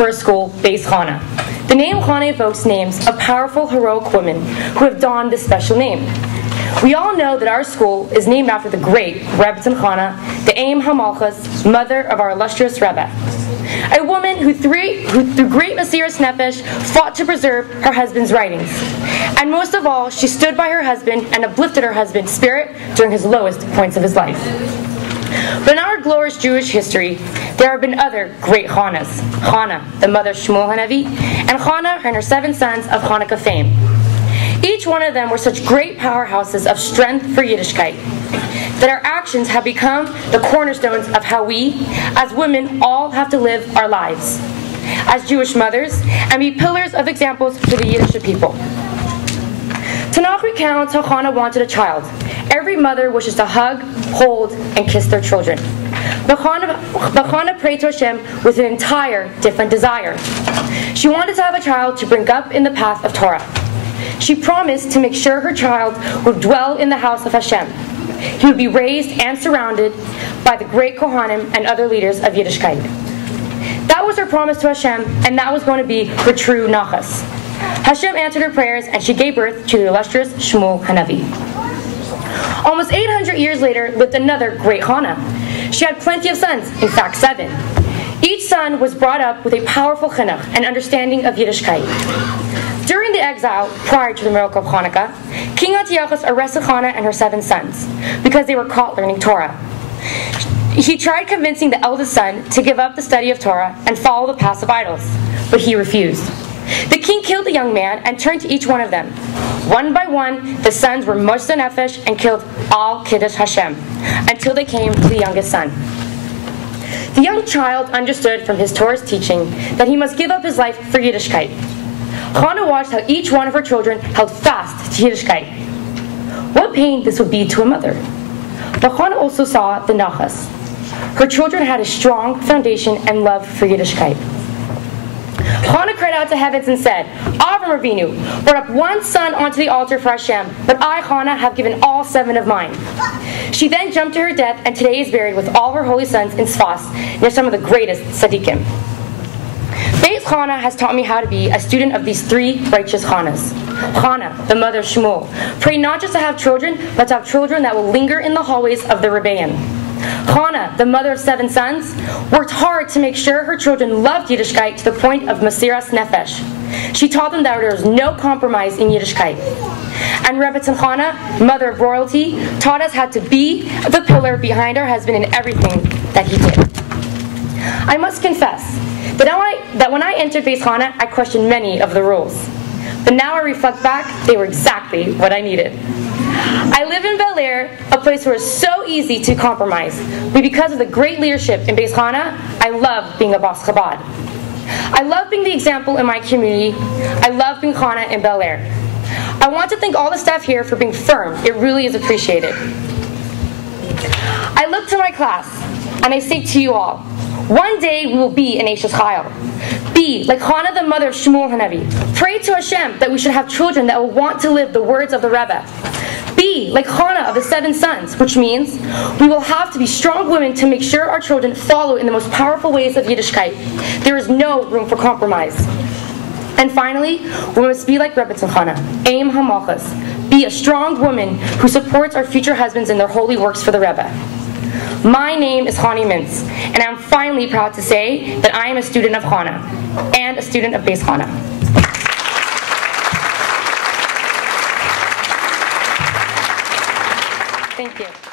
for a school, Beis Chana. The name Chanie evokes names of powerful, heroic women who have donned this special name. We all know that our school is named after the great Rebbetzin Chana, the Aim HaMalchus, mother of our illustrious Rebbe. A woman who through great Mesiras Nefesh fought to preserve her husband's writings. And most of all, she stood by her husband and uplifted her husband's spirit during his lowest points of his life. But in our glorious Jewish history, there have been other great Chanas. Chana, the mother of Shmuel Hanavi, and Chana and her 7 sons of Hanukkah fame. Each one of them were such great powerhouses of strength for Yiddishkeit that our actions have become the cornerstones of how we, as women, all have to live our lives as Jewish mothers and be pillars of examples for the Yiddish people. Tanakh recounts how Chana wanted a child. Every mother wishes to hug, hold, and kiss their children. But Chana prayed to Hashem with an entire different desire. She wanted to have a child to bring up in the path of Torah. She promised to make sure her child would dwell in the house of Hashem. He would be raised and surrounded by the great Kohanim and other leaders of Yiddishkeit. That was her promise to Hashem, and that was going to be her true nachas. Hashem answered her prayers, and she gave birth to the illustrious Shmuel Hanavi. Almost 800 years later lived another great Chana. She had plenty of sons, in fact 7. Each son was brought up with a powerful chinuch and understanding of Yiddishkeit. During the exile, prior to the miracle of Hanukkah, King Antiochus arrested Chana and her 7 sons because they were caught learning Torah. He tried convincing the eldest son to give up the study of Torah and follow the paths of idols, but he refused. The king killed the young man and turned to each one of them. One by one, the sons were Moshe Nefesh and killed all Kiddush Hashem, until they came to the youngest son. The young child understood from his Torah's teaching that he must give up his life for Yiddishkeit. Chana watched how each one of her children held fast to Yiddishkeit. What pain this would be to a mother. But Chana also saw the nachas. Her children had a strong foundation and love for Yiddishkeit. Chana cried out to heavens and said, Avram Avinu brought up one son onto the altar for Hashem, but I, Chana, have given all 7 of mine. She then jumped to her death and today is buried with all her holy sons in Sfas, near some of the greatest tzaddikim. Beis Chana has taught me how to be a student of these 3 righteous Chanas. Chana, the mother of Shmuel, prayed not just to have children, but to have children that will linger in the hallways of the Rebbeim. Chana, the mother of 7 sons, worked hard to make sure her children loved Yiddishkeit to the point of Mesiras Nefesh. She taught them that there was no compromise in Yiddishkeit. And Rebbetzin Chana, mother of royalty, taught us how to be the pillar behind our husband in everything that he did. I must confess that when I entered Beis Chana, I questioned many of the rules. But now I reflect back, they were exactly what I needed. I live in Bel Air, a place where it's so easy to compromise. But because of the great leadership in Beis Chana, I love being a Bas Chabad. I love being the example in my community. I love being Chana in Bel Air. I want to thank all the staff here for being firm. It really is appreciated. I look to my class, and I say to you all, one day we will be an Eishes Chayil. Be like Chana, the mother of Shmuel Hanavi. Pray to Hashem that we should have children that will want to live the words of the Rebbe. Be like Chana of the 7 sons, which means we will have to be strong women to make sure our children follow in the most powerful ways of Yiddishkeit. There is no room for compromise. And finally, we must be like Rebbetzin Chana, Aim HaMalchus. Be a strong woman who supports our future husbands in their holy works for the Rebbe. My name is Chanie Mintz, and I'm finally proud to say that I am a student of Chana and a student of Beis Chana. Thank you.